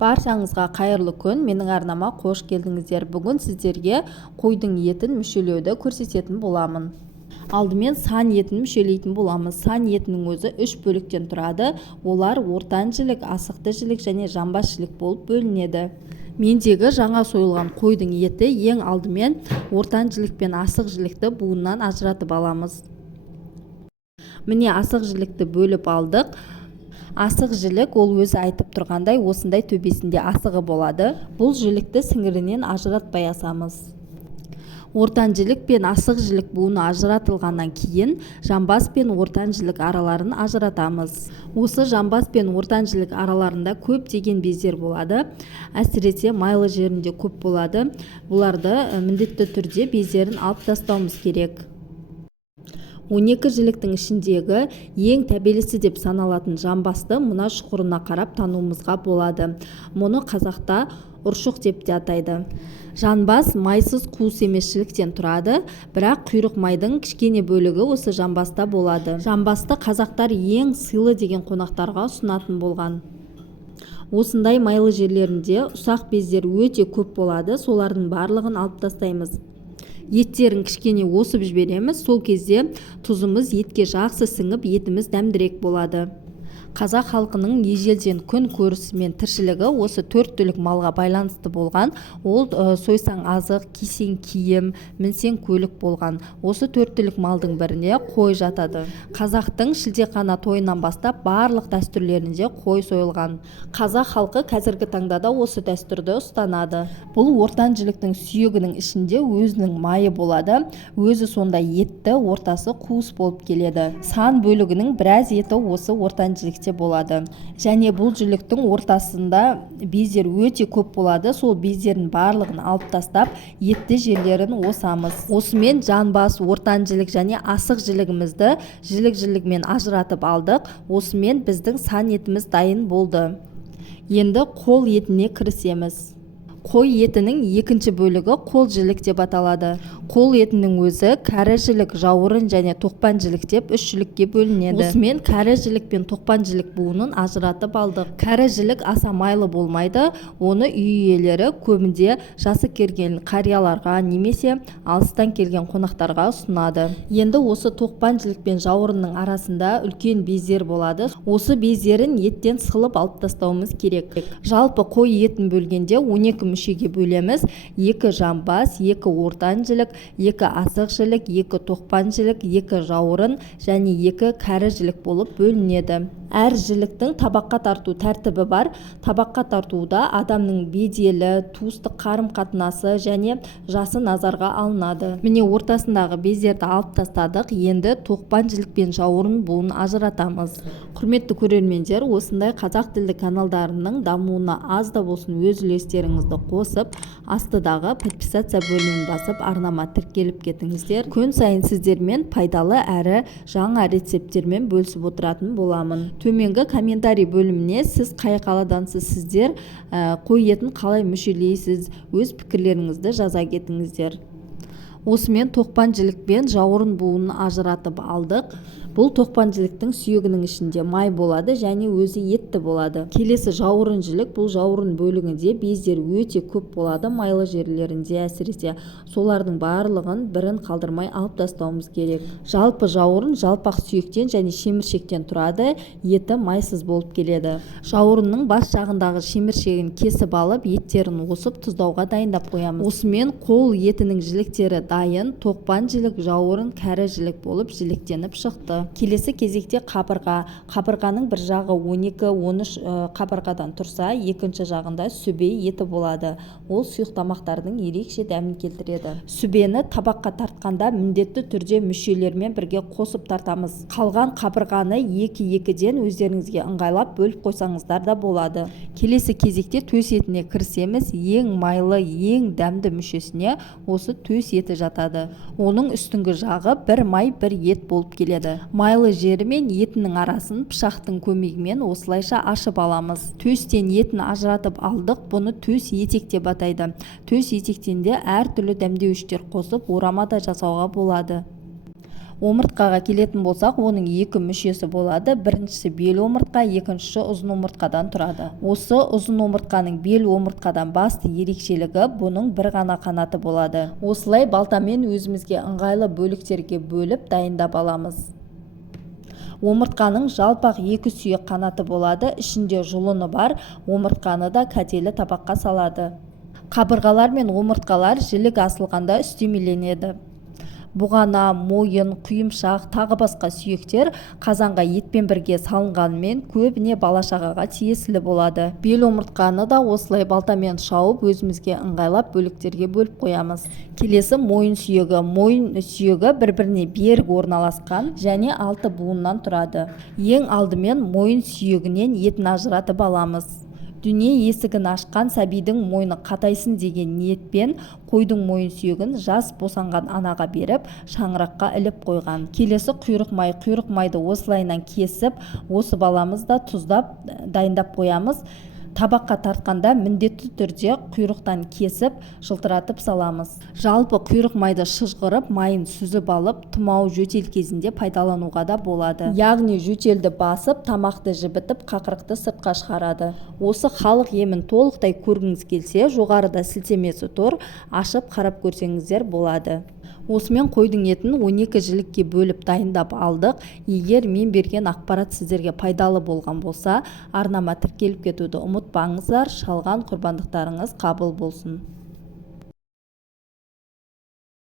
Баршаңызға қайырлы күн, менің арнама қош келдіңіздер. Бүгін сіздерге қойдың етін мүшелеуді көрсететін боламын. Алдымен сан етін мүшелейтін боламыз. Сан етінің өзі 3 бөліктен тұрады. Олар ортан жілік, асықты жілік және жамбас жілік болып бөлінеді. Мендегі жаңа сойылған қойдың еті ең алдымен ортан жілік пен асық жілікті буыннан ажыратып аламыз. Міне асық жілікті бөліп алдық. Асық жілік ол өзі айтып тұрғандай осындай төбесінде асығы болады. Бұл жілікті сіңірінен ажыратпай асамыз. Ортан жілік пен асық жілік буыны ажыратылғаннан кейін жамбас пен ортан жілік араларын ажыратамыз. Осы жамбас пен ортан жілік араларында көптеген бездер болады. Әсіресе майлы жерінде көп болады. Бұларды міндетті түрде бездерін алып тастауымыз керек. 12 жіліктің ішіндегі ең тәбелісі деп саналатын жамбасты мына шұқырына қарап тануымызға болады. Мұны қазақта ұршық деп те атайды. Жамбас майсыз қуыс емес жіліктен тұрады, бірақ құйрық майдың кішкене бөлігі осы жамбаста болады. Жамбасты қазақтар ең сыйлы деген қонақтарға ұсынатын болған. Осындай майлы жерлерінде ұсақ бездер өте көп болады, солардың барлығын алып тастаймыз. Еттерін кішкене осып жібереміз, сол кезде тұзымыз етке жақсы сіңіп, етіміз дәмдірек болады. Қазақ халқының ежелден күн көрісі мен тіршілігі осы 4 түлік малға байланысты болған. Ол сойсаң азық, кисең киім, мінсең көлік болған. Осы 4 түлік малдың біріне қой жатады. Қазақтың шілдеқана тойынан бастап барлық дәстүрлерінде қой сойылған. Қазақ халқы қазіргі таңда да осы дәстүрді ұстанады. Бұл ортан жіліктің сүйегінің ішінде өзінің майы болады. Өзі сондай етті, ортасы қуыс болып келеді. Сан бөлігінің біраз еті осы ортан жілік болады. Және бұл жіліктің ортасында бездер өте көп болады. Сол бездерін барлығын алып тастап, етті жерлерін осамыз. Осымен жамбас, ортан жілік және асық жілігімізді жілік-жілігімен ажыратып алдық. Осымен біздің сан етіміз дайын болды. Енді қол етіне кірісеміз. Қой етінің екінші бөлігі қол жілік деп аталады. Қол етінің өзі кәрі жілік, жауырын және тоқпан жілік деп 3 жілікке бөлінеді. Осымен кәрі жілік пен тоқпан жілік буынын ажыратып алдық. Кәрі жілік аса майлы болмайды. Оны үй иелері көбінде жасы келген қарияларға немесе алыстан келген қонақтарға ұсынады. Енді осы тоқпан жілік пен жауырынның арасында үлкен бездер болады. Осы бездерін еттен сылып алып тастауымыз керек. Жалпы қой етін бөлгенде 12 мүшеге бөлеміз. 2 жамбас, 2 ортан жілік, 2 асық жілік, 2 тоқпан жілік, 2 жауырын және 2 кәрі жілік болып бөлінеді. Әр жіліктің табаққа тарту тәртібі бар. Табаққа тартуда адамның беделі, туыстық қарым-қатынасы және жасы назарға алынады. Міне ортасындағы бездерді алып тастадық. Енді тоқпан жілік пен жауырын буынын ажыратамыз. Құрметті көрермендер, осындай қазақ тілді каналдарының дамуына аз да болсын өз үлестеріңізді қосып, астыдағы подписация бөлімін басып, арнама тіркеліп кетіңіздер. Күн сайын сіздермен пайдалы әрі жаңа рецепттермен бөлісіп отыратын боламын. Төменгі комментарий бөліміне сіз қай қаладансыз, сіздер қой етін қалай мүшелейсіз, өз пікірлеріңізді жаза кетіңіздер. Осымен тоқпан жілік пен жауырын буынын ажыратып алдық. Бұл тоқпан жіліктің сүйегінің ішінде май болады және өзі етті болады. Келесі жауырын жілік. Бұл жауырын бөлігінде бездер өте көп болады, майлы жерлерінде әсіресе. Солардың барлығын бірін қалдырмай алып тастауымыз керек. Жалпы жауырын жалпақ сүйектен және шеміршектен тұрады. Еті майсыз болып келеді. Жауырынның бас жағындағы шеміршегін кесіп алып, еттерін осып тұздауға дайындап қоямыз. Осымен қол етінің жіліктері дайын. Тоқпан жілік, жауырын, кәрі жілік болып жіліктеніп шықты. Келесі кезекте қабырға. Қабырғаның бір жағы 12-13 қабырғадан тұрса, екінші жағында сүбе еті болады. Ол сұйық тамақтардың ерекше дәмін келтіреді. Сүбені табаққа тартқанда міндетті түрде мүшелермен бірге қосып тартамыз. Қалған қабырғаны 2-2-ден өздеріңізге ыңғайлап бөліп қойсаңыздар да болады. Келесі кезекте төс етіне кірісеміз. Ең майлы, ең дәмді мүшесіне осы төс еті жатады. Оның үстіңгі жағы бір май, бір ет болып келеді. Майлы жері мен етінің арасын пышақтың көмегімен осылайша ашып аламыз. Төстен етін ажыратып алдық. Бұны төс етек деп атайды. Төс етектен де әртүрлі дәмдеуіштер қосып орама да жасауға болады. Омыртқаға келетін болсақ, оның екі мүшесі болады. Біріншісі бел омыртқа, екіншісі ұзын омыртқадан тұрады. Осы ұзын омыртқаның бел омыртқадан басты ерекшелігі бұның бір ғана қанаты болады. Осылай балтамен өзімізге ыңғайлы бөліктерге бөліп дайындап аламыз. Омыртқаның жалпақ екі сүйек қанаты болады. Ішінде жұлыны бар. Омыртқаны да кәделі табаққа салады. Қабырғалар мен омыртқалар жілік асылғанда үстемеленеді. Бұғана, мойын, құйымшақ, тағы басқа сүйектер қазанға етпен бірге салынғанымен көбіне бала-шағаға тиесілі болады. Бел омыртқаны да осылай балтамен шауып, өзімізге ыңғайлап бөліктерге бөліп қоямыз. Келесі мойын сүйегі. Мойын сүйегі бір-біріне берік орналасқан және 6 буыннан тұрады. Ең алдымен мойын сүйегінен етін ажыратып аламыз. Дүние есігін ашқан сәбидің мойны қатайсын деген ниетпен қойдың мойын сүйегін жас босанған анаға беріп, шаңыраққа іліп қойған. Келесі құйрық май. Құйрық майды осылайынан кесіп, осы баламыз да тұздап дайындап қоямыз. Табаққа тартқанда міндетті түрде құйрықтан кесіп, жылтыратып саламыз. Жалпы құйрық майды шыжғырып, майын сүзіп алып, тұмау, жөтел кезінде пайдалануға да болады. Яғни жөтелді басып, тамақты жібітіп, қақырықты сыртқа шығарады. Осы халық емін толықтай көргіңіз келсе, жоғарыда сілтемесі тұр, ашып қарап көрсеңіздер болады. Осымен қойдың етін 12 жілікке бөліп дайындап алдық. Егер мен берген ақпарат сіздерге пайдалы болған болса, арнама тіркеліп кетуді ұмытпаңыздар. Шалған құрбандықтарыңыз қабыл болсын.